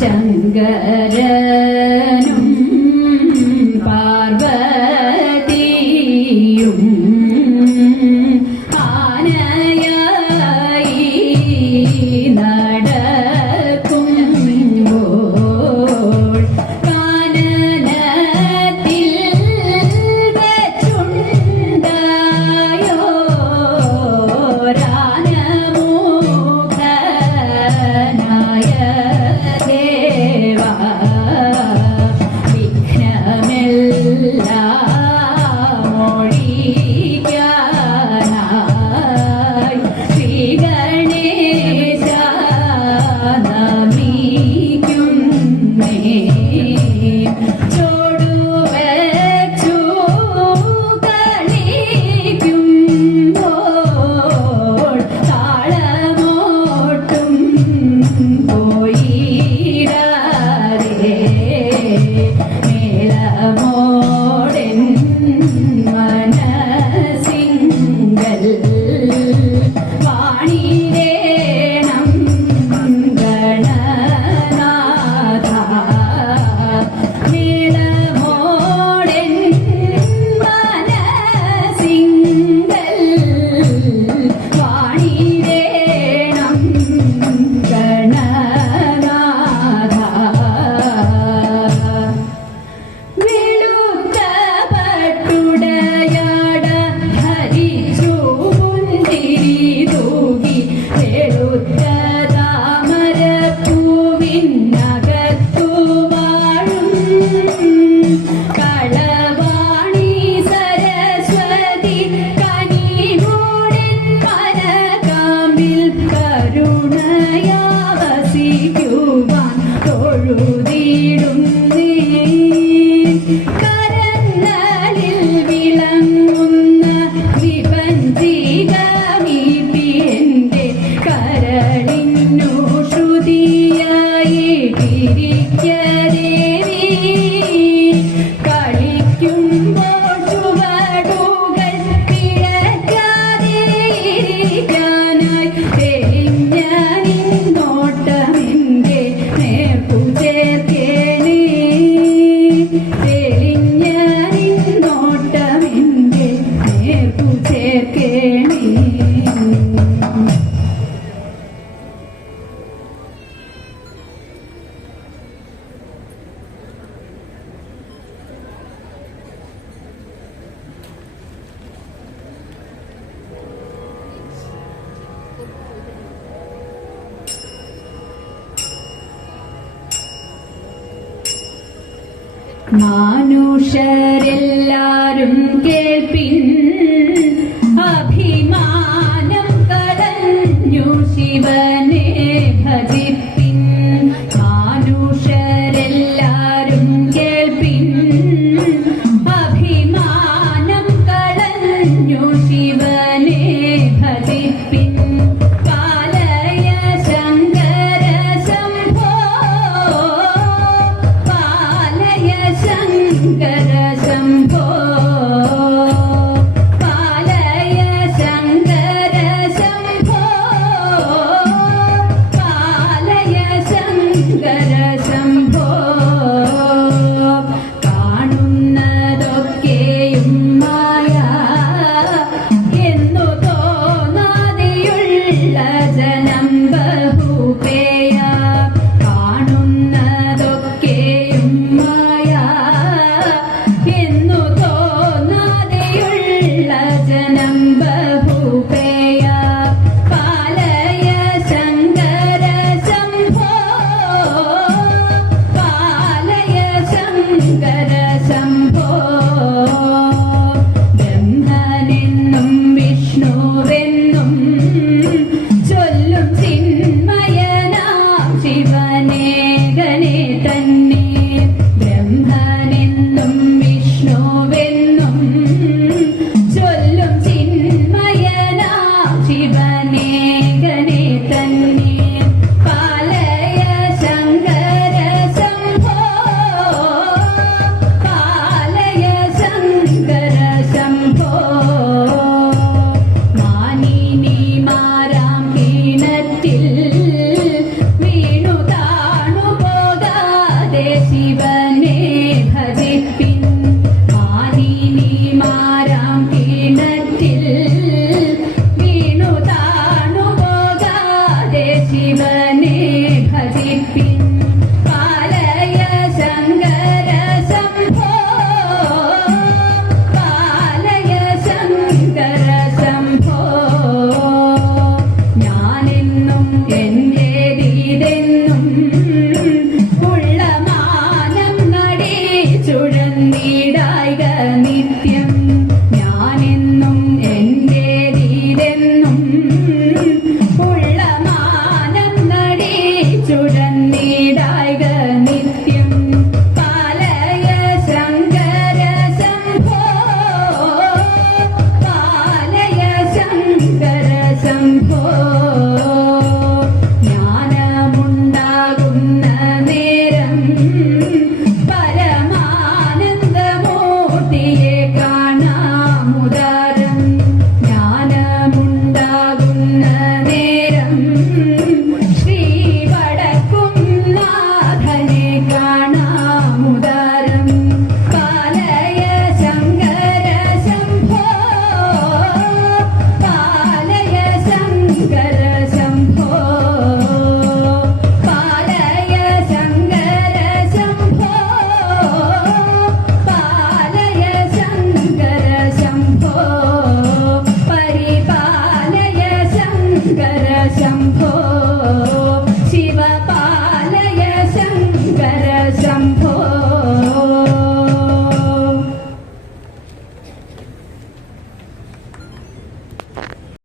ശങ്കരനും മാനുഷരെല്ലാരും மகனே and me.